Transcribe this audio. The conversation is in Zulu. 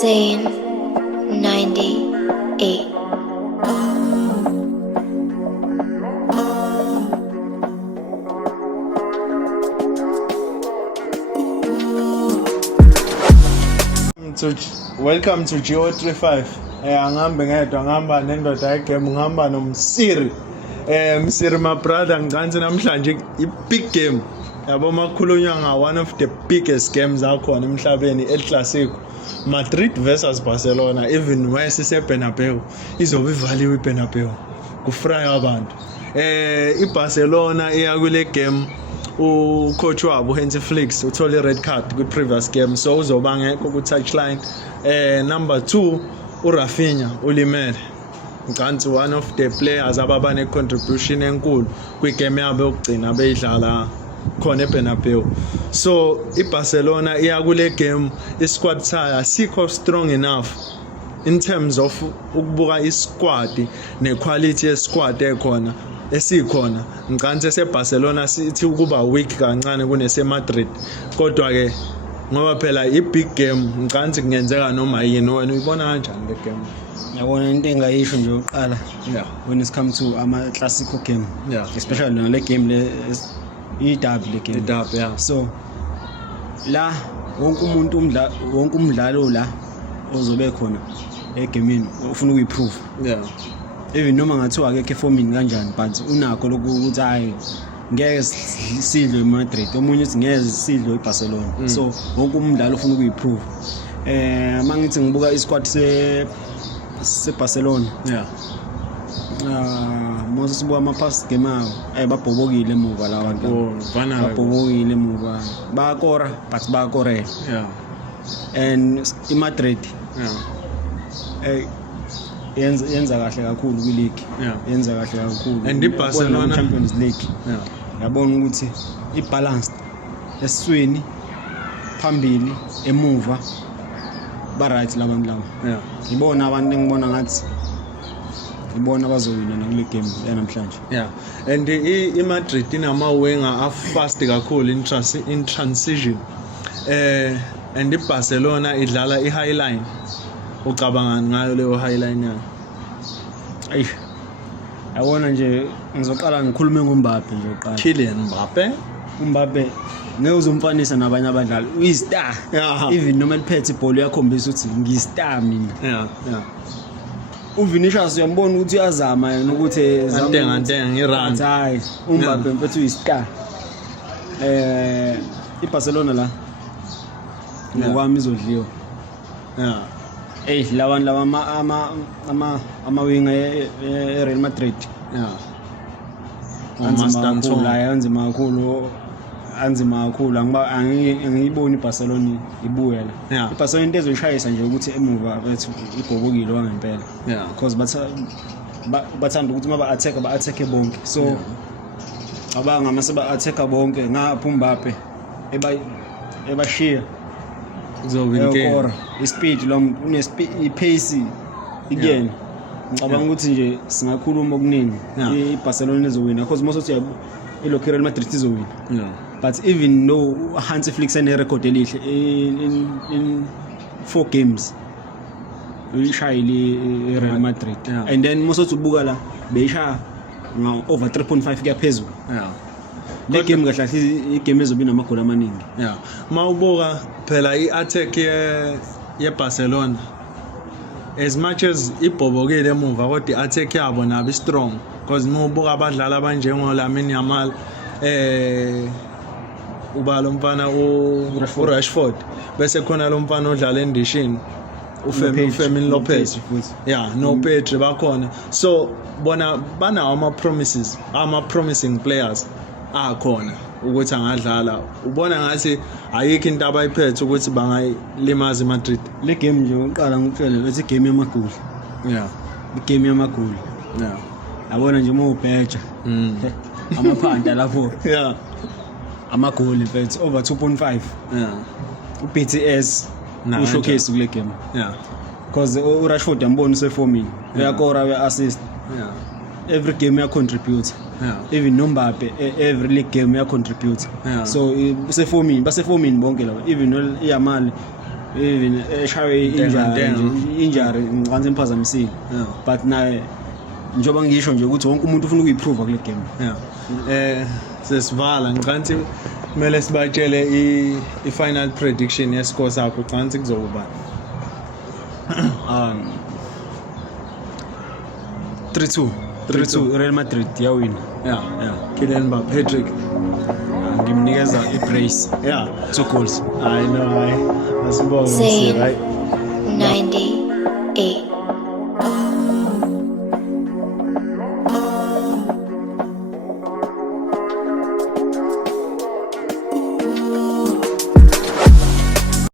Zane 98. Welcome to GO35. Angihambe ngedwa, ngihamba nendoda yegame, ngihamba nomsiri. Msiri my brother, ngicansi namhlanje i-big game. Yabo makhulunywa nga one of the biggest games akhona emhlabeni, El Clasico. Madrid versus Barcelona, even wesise Bernabeu. Izobe ivaliwe iBernabeu. Kufraya abantu. IBarcelona iya kule game ucoach wabo Hansi Flick uthole red card ku previous game, so uzoba ngekho ku touchline. Number 2 uRafinha ulimele. Ngicansi one of the players ababa ne contribution enkulu kwi game yabo yokugcina beyidlala khona eBernabeu. So iBarcelona iya kule game isquad sayo asikho strong enough in terms of ukubuka isquad nequality yesquad ekhona esikhona. Ngicansi seBarcelona sithi ukuba weak kancane kunese Madrid, kodwa ke ngoba phela i-big game ngicansi kungenzeka noma yini. Wena uyibona kanjani le game? Yabona into engayisho nje oqala when it comes to ama classical game, especially lona le game le i-derby le game. I-derby, yeah. So la wonke umdlalo la ozobe khona egamini ufuna ukuyiprove, even noma ngathiwa akekho eformini kanjani, but unakho lokuthi hayi ngeke sidlo iMadrid, omunye uthi ngeke sidlo iBarcelona. So wonke umdlalo ufuna ukuyiprove. Mangithi ngibuka isquad seBarcelona, Moses buka ama past game awo babhobokile emuva la bantu, babhobokile emuva, bayakora but bayakorela. And iMadrid yenza kahle kakhulu kwi league, yenza kahle kakhulu. And iBarcelona Champions League, yabona ukuthi i-balanced esiswini, phambili emuva ba right labantu laba. Ngibona abantu engibona ngathi ngibona abazowina nakule game yanamhlanje. And iMadrid inama winger afast kakhulu in transition. And iBarcelona idlala i-high line. Ucabanga ngayo leyo high line yayo? Yabona nje ngizoqala ngikhulume ngoMbappe nje oqala. Kylian Mbappe ngeke uzomfanisa nabanye abadlali, uyi-star. Even noma liphethe ibhola uyakhombisa ukuthi ngi-star mina. UVinicius uyambona ukuthi uyazama yena ukuthi ngante ngirun. Hayi, uMbappe mfethu uyi-star. iBarcelona la ngokwami izodliwa. Lawan ama winger eReal Madrid. Anzima kakhulu angiyiboni iBarcelona ibuyela. iBarcelona into ezoshayisa nje ukuthi emuva bethu igobokile wangempela, because bathanda ukuthi maba attack bonke. So abanga mase ba attack bonke ngapha uMbappe ebashiya kuzowinke ispeed lo i-pace again. Ngicabanga ukuthi nje singakhuluma okuningi iBarcelona izowina, because most of the Real Madrid izowina. But even though Hansi Flick sene record elihle in 4 games uyishayile Real Madrid, and then most of ubuka la beyisha nga over 3.5 kuya phezulu. Le game kahle igame ezobe namagoli amaningi. Mawubuka phela i-attack yeBarcelona, as much as ibhobokile emuva, kodwa i-attack yabo nabo strong, because mawubuka abadlali abanjengo Lamine Yamal, ubalo mfana uRashford, bese khona lo mfana odlala endishini uFermin Lopez, no Pedri bakhona. So bona banawo ama-promising players akhona ukuthi angadlala. Ubona ngathi ayikho into abayiphethe ukuthi bangayilimaza iMadrid. Le game nje uqala ngikutshela bethi game yamagoli. Igame yamagoli. Yabona nje uma ubheja amaphanda lapho. Amagoli mfethu over 2.5. uBTS ushowcase kule game, because uRashford yambona useformini, uyakora uya-assist, every game uya-contribute. Even noMbappe every league game uya-contribute. So baseformini bonke laba, even iYamal even eshaywe injury ngicane imphazamisile Yeah. but naye njengoba ngisho nje ukuthi wonke umuntu ufuna ukuyiprove kule game. Yeah. Sesivala ngicansi kumele sibatshele i-final prediction yescore sakho cansi kuzokuba 3-2 Real Madrid yawina. yeah Yeah. Kylian Mbappe hat-trick. Ngimnikeza i-brace Yeah, 2 goals. I know. Asibonge Zayn. right. 98.